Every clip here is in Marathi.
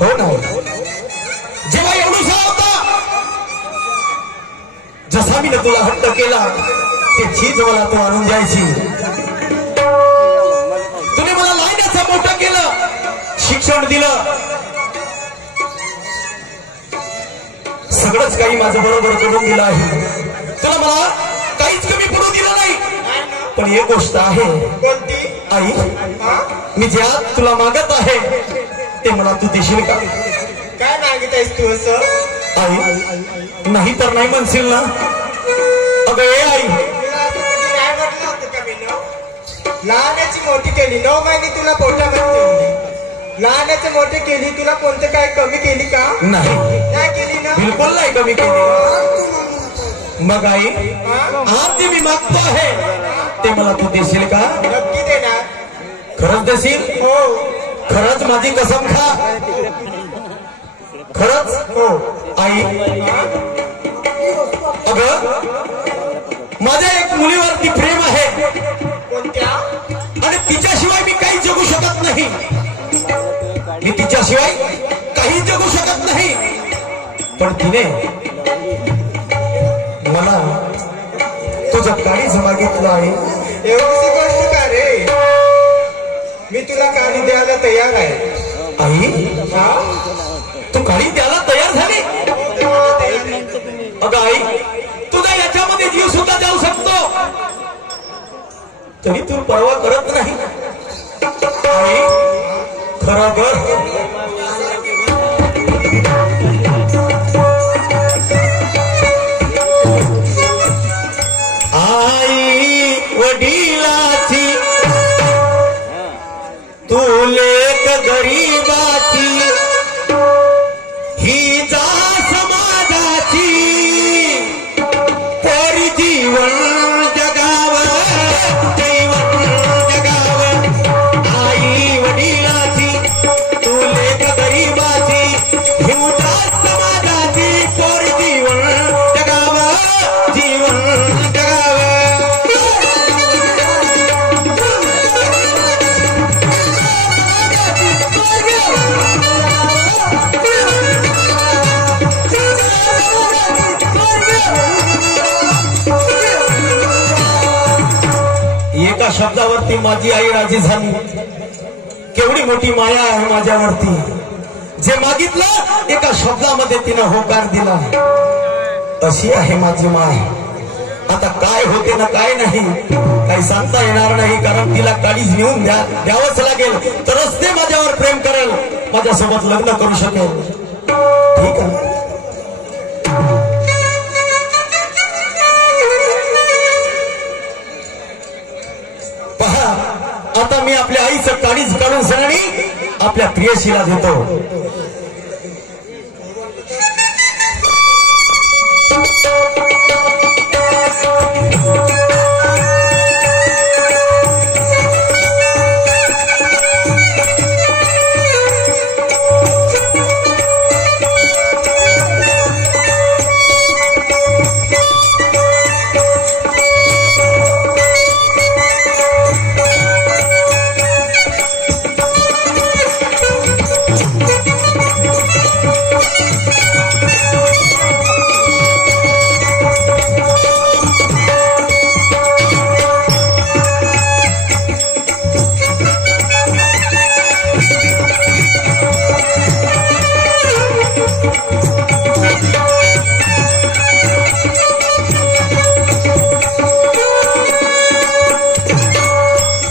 हो ना, जेव्हा एवढूसा होता, जसा मी तुला हट्ट केला ते चीज मला तू आणून द्यायची. तुने मला लहानाचं मोठं केलं, शिक्षण दिलं, सगळंच काही माझं बरोबर करून दिलं आहे. तुला मला काहीच कमी पडू दिलं नाही. पण एक गोष्ट आहे. कोणती? आई, मी ज्या तुला मागत आहे ते मला तू देशील का? काय मागत आहेस तू असं? आई, नाही तर नाही म्हणशील ना? अगं ए आई, तुला असं कधी नाही म्हटलं होतं का मी? लहानाची मोठी केली, 9 महिने तुला पोटामध्ये ठेवली, लहानाची मोठी केली, तुला कोणतं काय कमी केली का? नाही, नाही केली ना? बिलकुल नाही कमी केली. मग आई, आज जे मी मागतो आहे ते मला तू देशील का? नक्की देणार. खरंच देशील? हो. खरंच माझी कसम खा. खरंच? हो. आई, अगं माझ्या एक मुलीवरती प्रेम आहे. कोणत्या? आणि तिच्याशिवाय मी काही जगू शकत नाही. मी तिच्याशिवाय काही जगू शकत नाही. पण तिने मला तुझं काळीच मागितलं आहे. एवढीशी गोष्ट का रे? मी तुला काळी द्यायला तयार आहे. आई, हा? तू काळी द्यायला तयार झाली? अगं आई, तुझा याच्यामध्ये जीव सुद्धा जाऊ शकतो, तरी तू परवा करत नाही. आई, खरोखर आई वडिलाची, तू लेक गरीबाची, ही जा समाजाची, तरी जीवन जगावं, जीवन जगावं. आई वडिलाची, तू लेक गरीबाची, ही जा समाजाची, तरी जीवन जगावं, जीवन जगावं. एका शब्दावरती माझी आई राजी झाली. केवढी मोठी माया आहे माझ्यावरती. जे मागितलं एका शब्दामध्ये तिनं होकार दिला. तशी आहे माझी माय. आता काय होते ना काय नाही काही सांगता येणार नाही, कारण तिला काळीच नेऊन द्यावंच लागेल, तरच ते माझ्यावर प्रेम करेल, माझ्यासोबत लग्न करू शकेल. ठीक आहे. पहा, आता मी आपल्या आईचं काळीज काढून सरांनी आपल्या प्रियशीला देतो.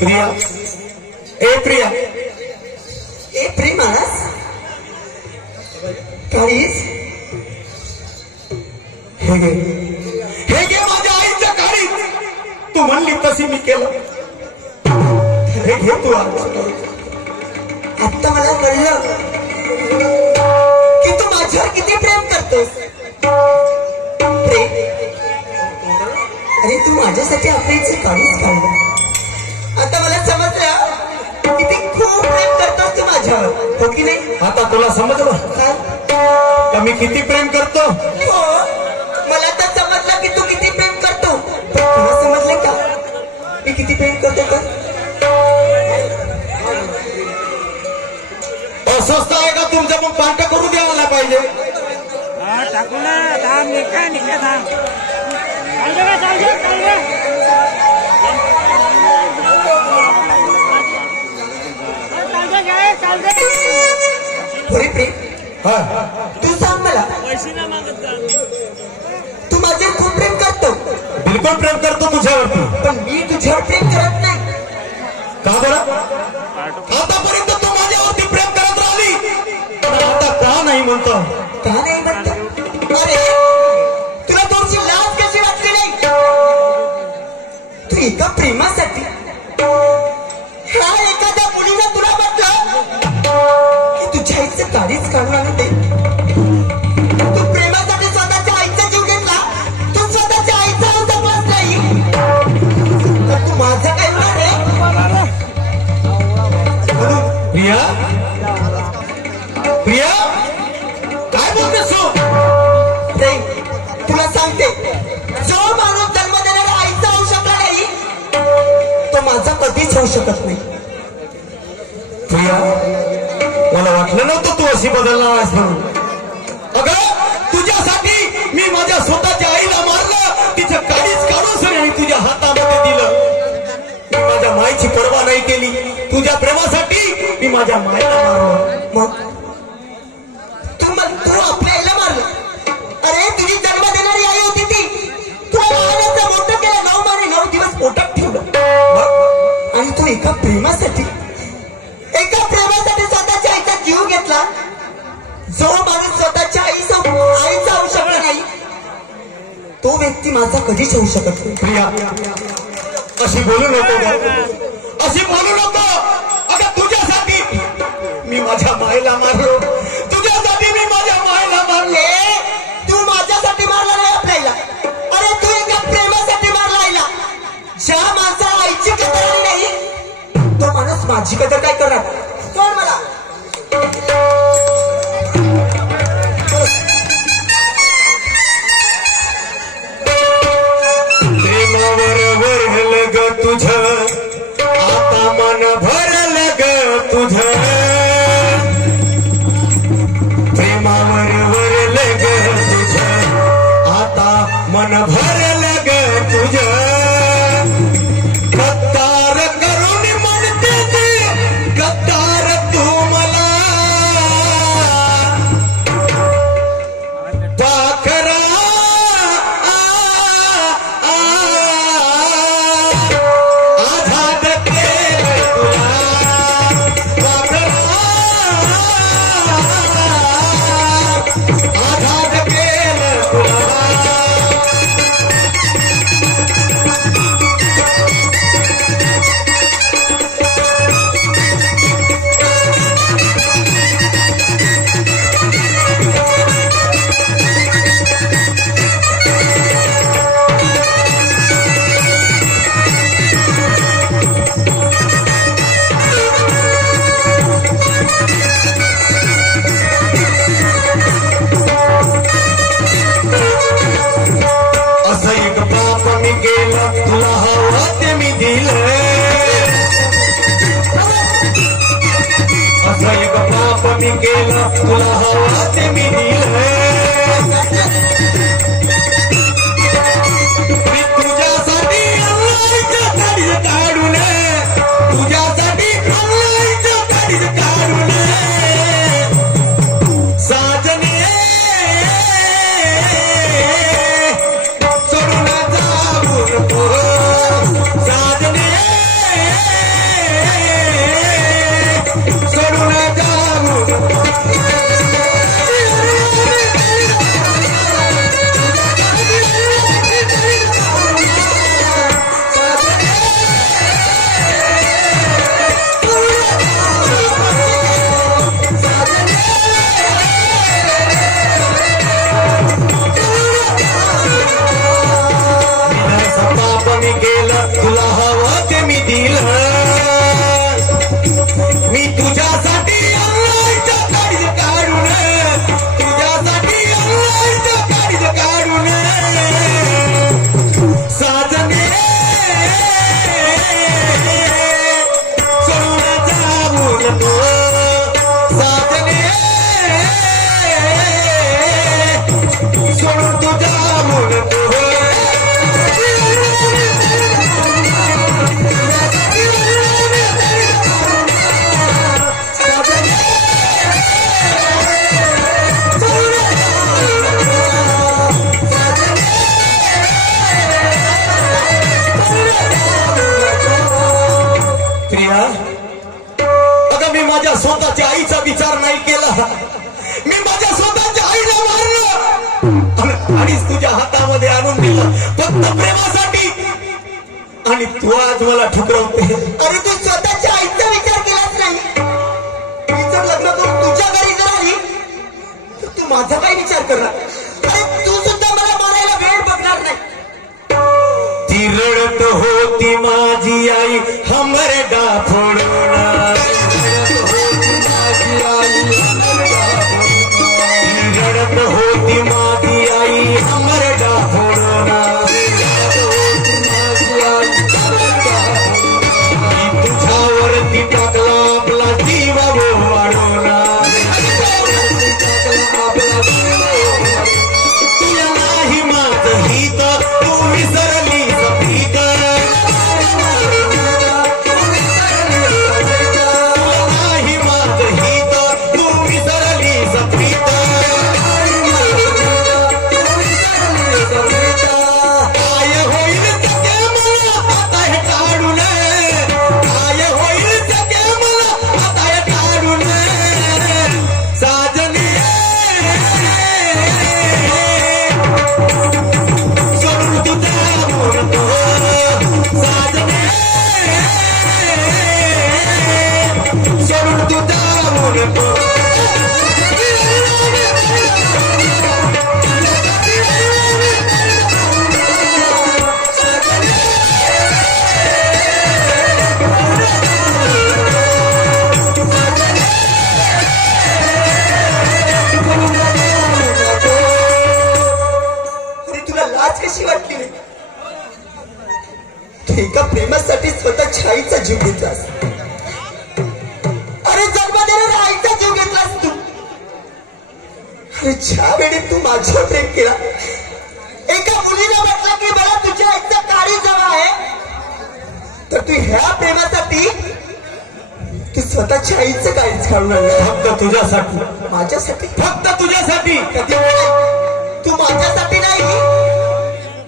प्रिया, ए प्रिया, ए प्रेमास काळीज, हे घे माझ्या आईच्या काळीज. तू म्हणली तशी मी केलं. हे घे तू. आता मला कळलं की तू माझ्यावर किती प्रेम करतोस. प्रेम? अरे तू माझ्यासाठी आपल्याची काळीज काढलं. आता मला समजलं किती खूप प्रेम करतोस तू माझ्यावर, हो की नाही? आता तुला समजलं का मी किती प्रेम करतो? हो, मला तर समजलं की तू किती प्रेम करतो. तुला समजलं का मी किती प्रेम करतो का? अस्वस्थ आहे का तुमचं? मग पार्ट करू द्यायला पाहिजे. टाकू ना थांब निघा थांब थोडी प्रेम हा तू सांग मला, तू माझ्यावर खूप प्रेम करतो. बिलकुल प्रेम करतो तुझ्यावरती. पण मी तुझ्यावर प्रेम करत नाही. का बरं? आतापर्यंत तू माझ्यावरती प्रेम करत राहिली, पण आता का नाही म्हणतो? का नाही म्हणतो? अरे तुला थोडीशी लाज कशी वाटली नाही? तू एका प्रेमासाठी ह्या एखाद्या मुलीला तुला म्हटलं की तुझ्या आईचं काळीच काढून आणून दे. तू प्रेमासाठी स्वतःच्या आईचा जीव घेतला, तू स्वतःच्या आईचा जपलाच नाही, तर तू माझं काय होणार रे? प्रिया, प्रिया, काय बोलतेस तू? प्रेम, तुला सांगते, जो माणूस जन्म देणाऱ्या आईचा होऊ शकला नाही, तो माझा कधीच होऊ शकत नाही. प्रिया, मला वाटलं नव्हतं तू अशी बदलणार आहेस म्हणून. अगं, तुझ्यासाठी मी माझ्या स्वतःच्या आईला मारलं, तिचं काळीच काढून सगळं तुझ्या हातामध्ये दिलं. मी माझ्या माईची पर्वा नाही केली. तुझ्या प्रेमासाठी मी माझ्या माईला मारलं. मग तू आपल्या आईला मारलं. अरे तुझी जन्म देणारी आई होती ती. तुला लहानाचं मोठं केलं, 9 महिने 9 दिवस पोटात ठेवलं. आणि तू एका प्रेमासाठी स्वतःच्या आईचा जीव घेतला. जो माणूस स्वतःच्या आईचा होऊ शकला नाही, तो व्यक्ती माझा कधीच होऊ शकत नाही. प्रिया, अशी बोलू नको ग. अशी बोलू नको. अगं, तुझ्यासाठी मी माझ्या मायला मारलो. तुझ्यासाठी मी माझ्या मायला मारलो. तू माझ्यासाठी मारला नाही आपल्याला. अरे तू एका प्रेमासाठी मारला आईला. ज्या माणसाला आईची कदर आली नाही, तो माणूस माझी कदर काय करणार? कोण मला? प्रेमावर भरलं ग तुझं, आता मन भरलं ग तुझं. प्रेमावर भरलं ग तुझं, आता मन भरलं ग तुझं. गद्दार करून म्हणते ते, गद्दार तू मला. पाखरा आझाद केलं तुला. पाखरा आझाद केलं तुला. असं एक पाप मी केलं, तुला हवं ते मी दिलं. असं एक पाप मी केलं, तुला हवं ते मी दिलं. मी तुझ्यासाठी अल्लाहच्या गाडीत काढून, तुझ्यासाठी अल्लाहच्या गाडीत काढून. साजने सोडून जाऊ नको. साजने सोडून जाऊ नको. मी केलं, तुला हवं ते मी दिलं. मी तुझ्यासाठी अल्लाहच्या गाडीत काढून, तुझ्यासाठी अल्लाहच्या गाडीत काढून. साजने सोडून जाऊ नको. साजने तुझा म्हणतो प्रिया, अगं मी माझ्या स्वतःच्या आईचा विचार नाही केला. मी माझ्या स्वतःच्या आईला मारलं आणि तुझ्या हातामध्ये आणून दिलं फक्त प्रेमासाठी. आणि तू आज मला ठुकरवते. अरे तू स्वतःच्या आईचा विचार केलाच नाही. मी जर लग्न करून तुझ्या घरी जर आली तर तू माझा काय विचार करणार? अरे तू सुद्धा मला मारायला वेळ बघणार नाही. ती रडत होती माझी आई हमरडा फोडून. रडत होती माझी आई हमरडा फोडून. तुझ्यावरती टाकला आपला जीव वाढवून. तुला नाही माझं हित तू विसरली सफीक. तुला नाही माझं हित तू विसरली सफीक. काय होईल सगळे मला आता हे काढून. काय होईल सगळे मला आता हे काढून. साजनी सोडून तुझा म्हणतो. साजनी सोडून तुझा म्हणतो. अरे तुला लाज कशी वाटली नाही? तू एका प्रेमासाठी स्वतःच्या आईचा जीव घेतलास. अरे जन्म देणाऱ्या आईचा जीव घेतलास तू. अरे ज्या वेळी तू माझ्यावर प्रेम केला, एका मुलीला म्हटलं की मला तुझ्या आईचा काळी जवळ आहे, तर तू ह्या प्रेमासाठी तू स्वतःच्या आईचं काळीच काढून आणलं. फक्त तुझ्यासाठी. माझ्यासाठी? फक्त तुझ्यासाठी. कधी तू माझ्यासाठी नाही,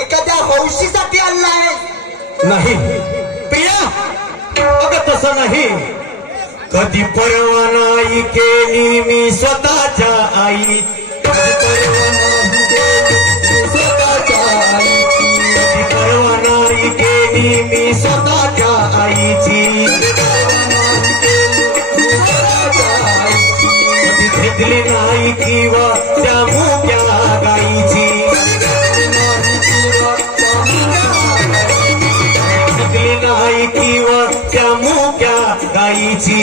एखाद्या हौशीसाठी आणला आहे. नाही प्रिया, अगं तसं नाही. कधी परवा नाही केली मी स्वतःच्या आई. कधी परवा नाही केली मी स्वतःच्या आईची. कधी परवा नाही केली मी स्वतःच्या आईची. कधी घेतली नाही किंवा त्या मुक्या गाईची. घेतली नाही किंवा त्या मुक्या गाईची.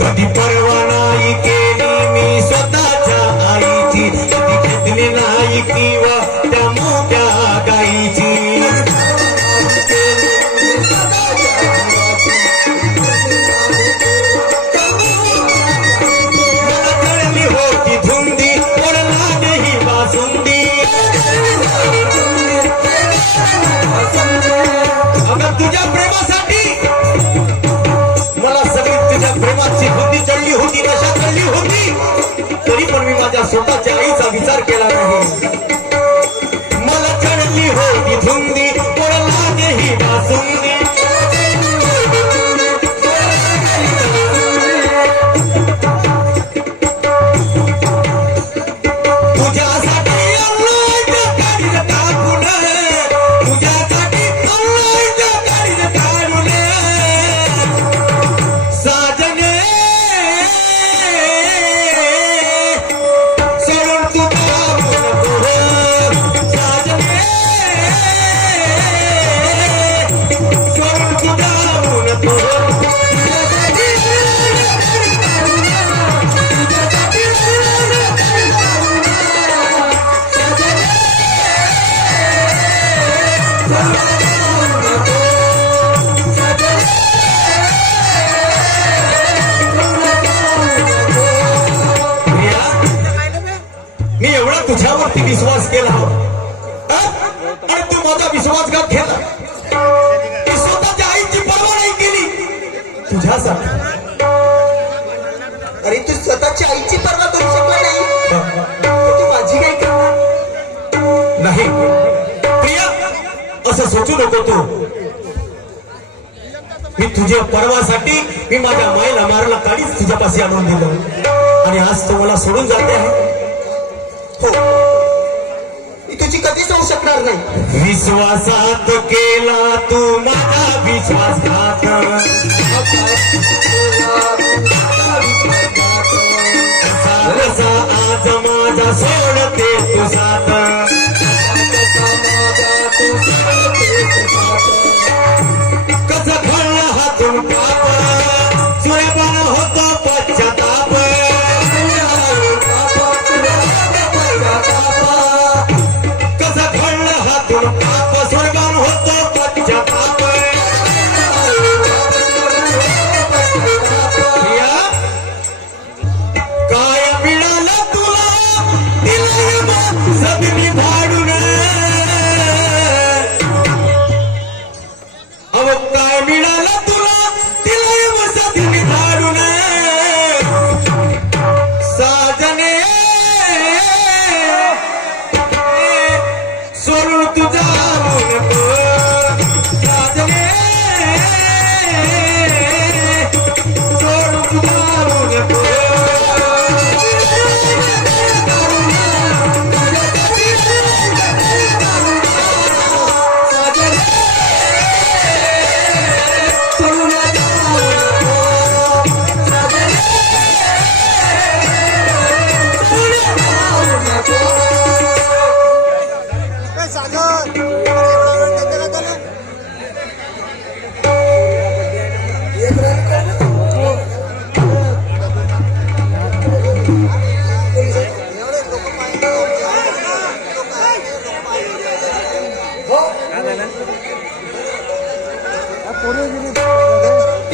कधी परवा नाही केली मी स्वतःच्या आईची. कधी घेतली नाही किंवा त्या मुक्या गाईची. होती धुंदी पण लागे बासुंदी. अगं तुझ्या प्रेमासाठी मला सगळी तुझ्या प्रेमाची बुद्धी चढली होती, नशा चढली होती, तरी पण मी माझ्या स्वतःच्या आईचा विचार केला नाही. मला चढली होती धुंदी पण लागे बासुंदी. माझ्यावरती विश्वास केला आणि तू माझा विश्वासघात केला. ती स्वतःच्या आईची पर्वा नाही केली तुझ्यासाठी. अरे तू स्वतःच्या आईची पर्वा करू शकला नाही, तू माझी काय करणार? नाही प्रिया, असं सोचू नको तू. मी तुझ्या पर्वासाठी मी माझ्या मायला मारला काढीच तुझ्यापाशी आणून दिलं आणि आज तो मला सोडून जाते आहे. हो, मी तुझी कधीच होऊ शकणार नाही. विश्वासात केला तू माझा विश्वासघात, कसा आज माझा सोडते तू साथ. कसं घडलं हातून पाप, सूर्यपान होतो पश्चाताप. कसं घडलं हातून पाप, सूर्यपान होतो पश्चाताप. प्रिया, काय मिळालं तुला दिलं सगळी भाडून. अहो काय मिळालं तुला दिलं सगळी भाडून. साजने सोडून तुझा नको, साजने सोडून तुझा नको.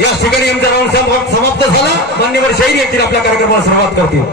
या ठिकाणी आमचा राऊंड समाप्त झाला. मान्यवर शाहीर येतील आपल्या कार्यक्रमाला सुरुवात करतील.